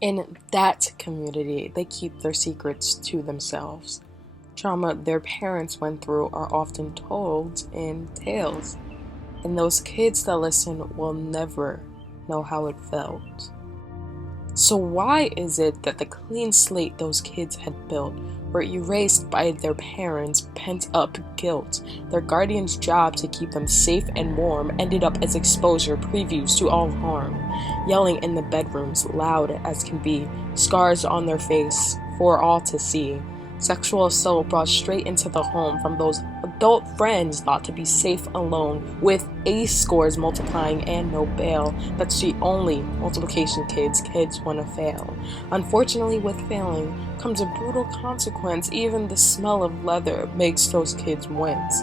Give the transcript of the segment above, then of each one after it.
In that community, they keep their secrets to themselves. Trauma their parents went through are often told in tales, and those kids that listen will never know how it felt. So why is it that the clean slate those kids had built were erased by their parents' pent-up guilt? Their guardian's job to keep them safe and warm ended up as exposure previews to all harm, yelling in the bedrooms loud as can be, scars on their face for all to see. Sexual assault brought straight into the home from those adult friends thought to be safe alone, with ACE scores multiplying and no bail. That's the only multiplication kids want to fail. Unfortunately, with failing comes a brutal consequence. Even the smell of leather makes those kids wince.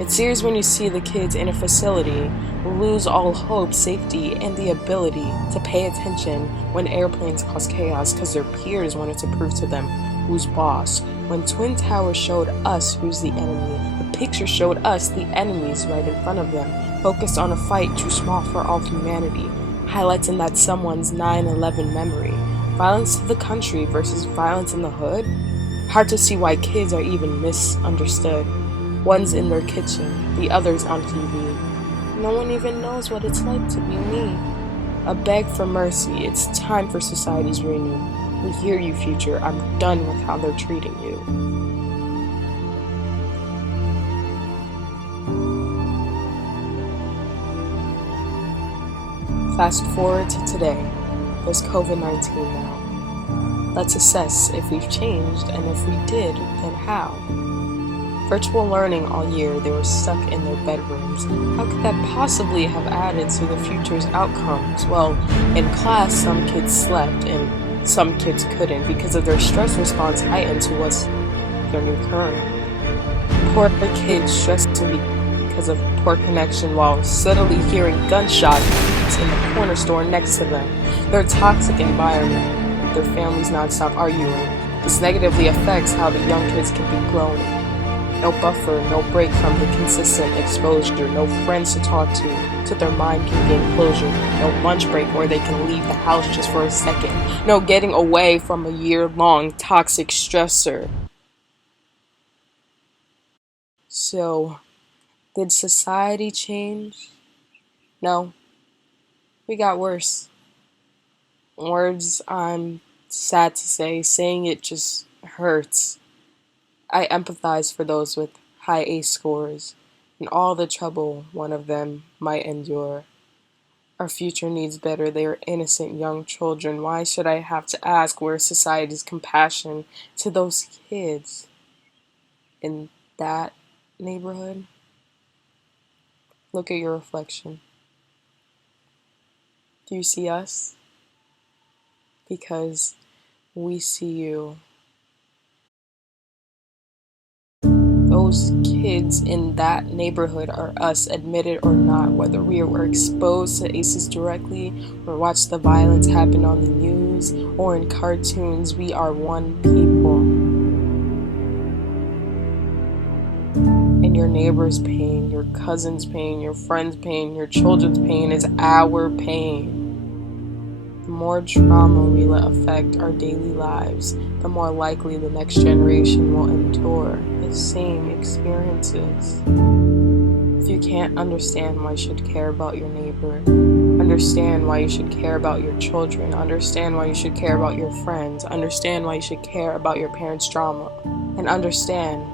It sears when you see the kids in a facility lose all hope, safety, and the ability to pay attention when airplanes cause chaos because their peers wanted to prove to them who's boss. When Twin Towers showed us who's the enemy, the picture showed us the enemies right in front of them, focused on a fight too small for all humanity, highlighting that someone's 9/11 memory. Violence to the country versus violence in the hood? Hard to see why kids are even misunderstood. One's in their kitchen, the other's on TV. No one even knows what it's like to be me. A beg for mercy, it's time for society's renew. We hear you, future, I'm done with how they're treating you. Fast forward to today, there's COVID-19 now. Let's assess if we've changed, and if we did, then how? Virtual learning all year, they were stuck in their bedrooms. How could that possibly have added to the future's outcomes? Well, in class, some kids slept and some kids couldn't because of their stress response heightened to what's their new current. Poor kids stressed because of poor connection while subtly hearing gunshots in the corner store next to them. Their toxic environment, their families non-stop arguing. This negatively affects how the young kids can be grown. No buffer, no break from the consistent exposure, no friends to talk to so their mind can gain closure, no lunch break where they can leave the house just for a second, no getting away from a year-long toxic stressor. So, did society change? No, we got worse. Words I'm sad to say, saying it just hurts. I empathize for those with high ACE scores and all the trouble one of them might endure. Our future needs better. They are innocent young children. Why should I have to ask where society's compassion to those kids in that neighborhood? Look at your reflection. Do you see us? Because we see you. Those kids in that neighborhood are us, admitted or not, whether we were exposed to ACEs directly or watched the violence happen on the news or in cartoons. We are one people. And your neighbor's pain, your cousin's pain, your friend's pain, your children's pain is our pain. The more trauma we let affect our daily lives, the more likely the next generation will endure the same experiences. If you can't understand why you should care about your neighbor, understand why you should care about your children, understand why you should care about your friends, understand why you should care about your parents' trauma, and understand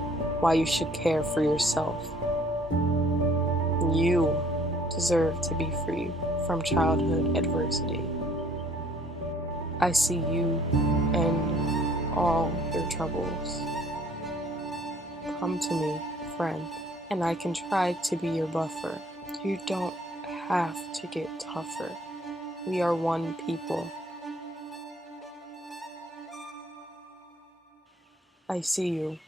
why you should care for yourself. You deserve to be free from childhood adversity. I see you and all your troubles. Come to me, friend, and I can try to be your buffer. You don't have to get tougher. We are one people. I see you.